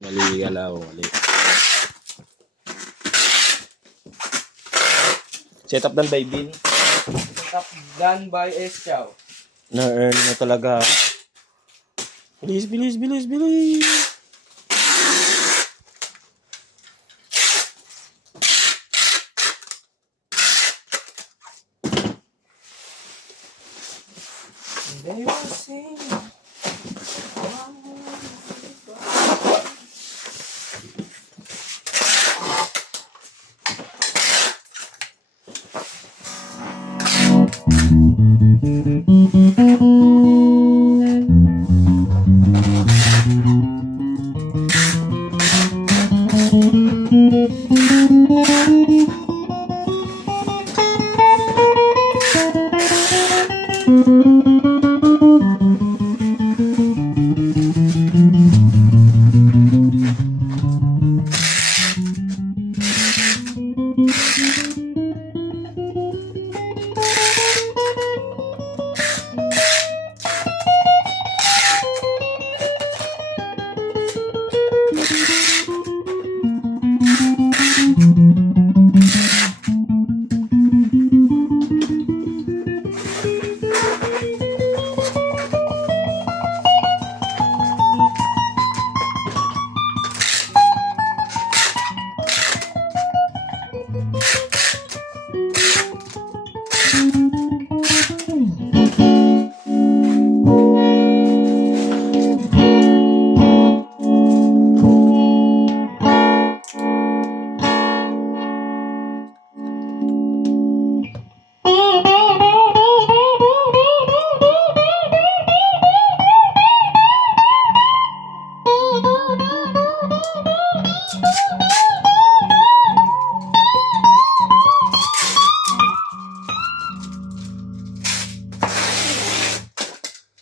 Mali galaw, mali. Set up done by Bin. Set up done by S. Chow. Na-earn na talaga. Bilis, bilis, bilis, bilis. They will sing.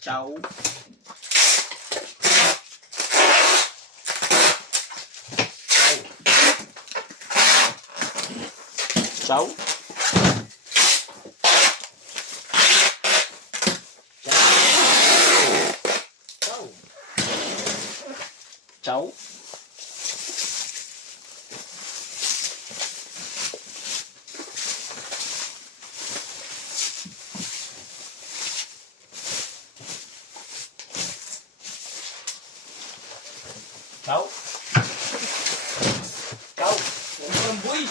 Chow. Chow. Chow. Chow. Chow. Ang boy.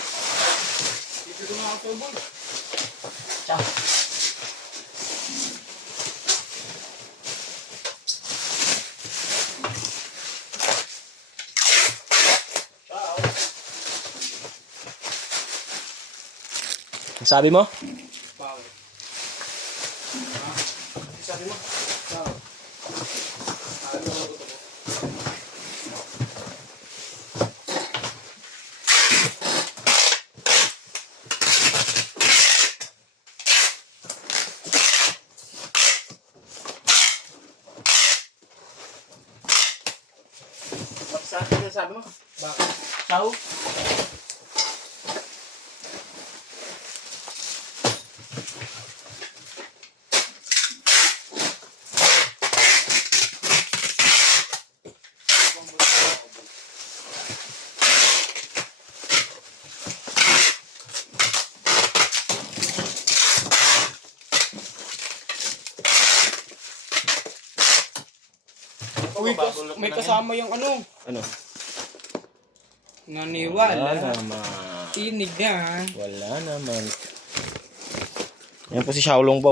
Dito na ako boy. Chow. Sabi mo? Bakit? Sabi mo? Chow. Ano mo? Sabi mo? Bakit? Chow. Uy, may kasama yung ano. Ano? Naniwala. Wala naman. Tinig na. Wala naman. Yan po si Xiaolong po.